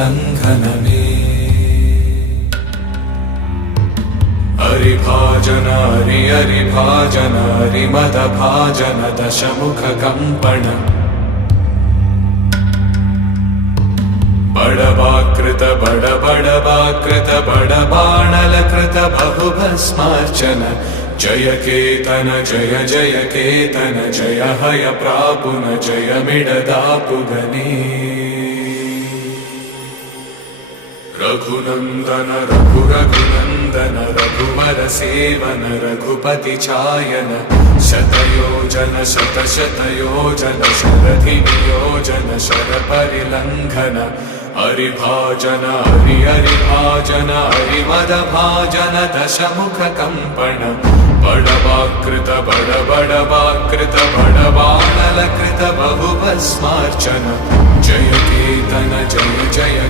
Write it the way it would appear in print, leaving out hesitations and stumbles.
परिलङ्घन मे हरिभाजन हरिभाजन हरिमदभाजन दशमुख कंपन बड़वाकृत बड़वाकृत बड़बाणलकृत बहुभस्मार्चन जय केतन जय जय केतन जय हय प्रापुन जय मिडदापुगने रघुनंदन रघुनंदन रघुवर सेवन रघुपति चायन शतयोजन शतशतयोजन शरधि नियोजन शर परिलंघन हरिभाजन हरिभाजन हरिमदभाजन दशमुख कंपन बड़वाकृत बड़वाकृत बड़बाणलकृत बहुभस्मार्चन जय केतन जय जय